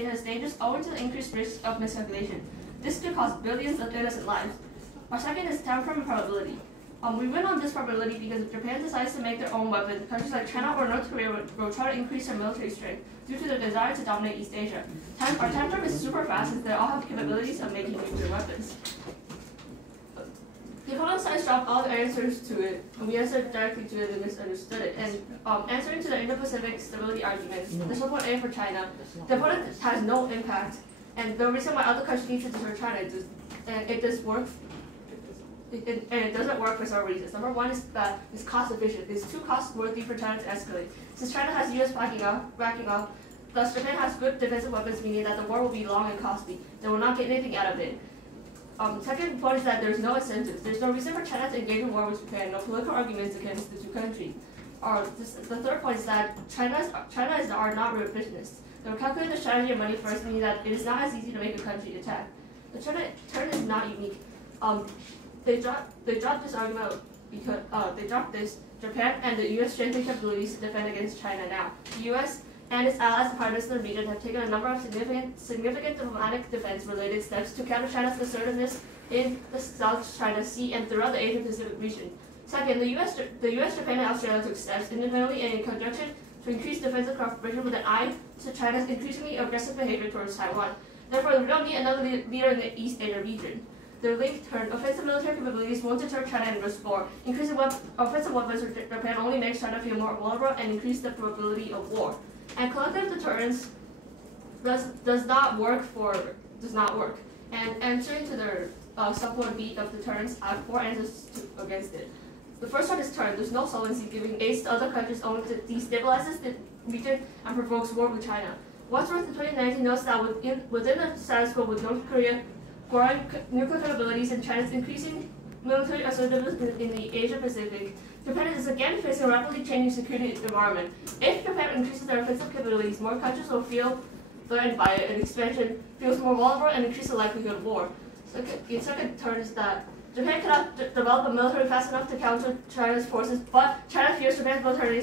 Asia is dangerous owing to the increased risk of miscalculation. This could cost billions of innocent lives. Our second is time frame probability. We win on this probability because if Japan decides to make their own weapons, countries like China or North Korea will try to increase their military strength due to their desire to dominate East Asia. Our time frame is super fast since they all have capabilities of making nuclear weapons. The opponent sides dropped all the answers to it, and we answered directly to it and misunderstood it. And answering to the Indo-Pacific stability arguments, there's 1.A for China. The opponent has no impact, and the reason why other countries need to deter China is it does work. It doesn't work for several reasons. Number one is that it's cost efficient. It's too cost worthy for China to escalate. Since China has US backing up, thus Japan has good defensive weapons, meaning that the war will be long and costly. They will not get anything out of it. Second point is that there's no incentives. There's no reason for China to engage in war with Japan, no political arguments against the two countries. The third point is that China are not revisionists. They will calculate the strategy of money first, meaning that it is not as easy to make a country attack. The China turn is not unique. They dropped this argument because they dropped this. Japan and the U.S. strengthened capabilities to defend against China now. The U.S. and its allies and partners in the region have taken a number of significant diplomatic defense-related steps to counter China's assertiveness in the South China Sea and throughout the Asia-Pacific region. Second, the U.S., Japan, and Australia took steps independently and in conjunction to increase defensive cooperation with an eye to China's increasingly aggressive behavior towards Taiwan. Therefore, we don't need another leader in the East Asia region. The link turned offensive military capabilities won't deter China in risk war. Increasing offensive weapons for Japan only makes China feel more vulnerable and increase the probability of war. And collective deterrence does not work. And answering to their sub-point B of deterrence, I have 4 answers against it. The first one is turn. There's no solvency. Giving aids to other countries only destabilizes the region and provokes war with China. Wadsworth in 2019 notes that within the status quo with North Korea growing nuclear capabilities and China's increasing military assertiveness in the Asia-Pacific, Japan is again facing a rapidly changing security environment. If Japan increases their offensive capabilities, more countries will feel threatened by it, and expansion feels more vulnerable and increase the likelihood of war. The second turn is that Japan cannot develop a military fast enough to counter China's forces, but China fears Japan's military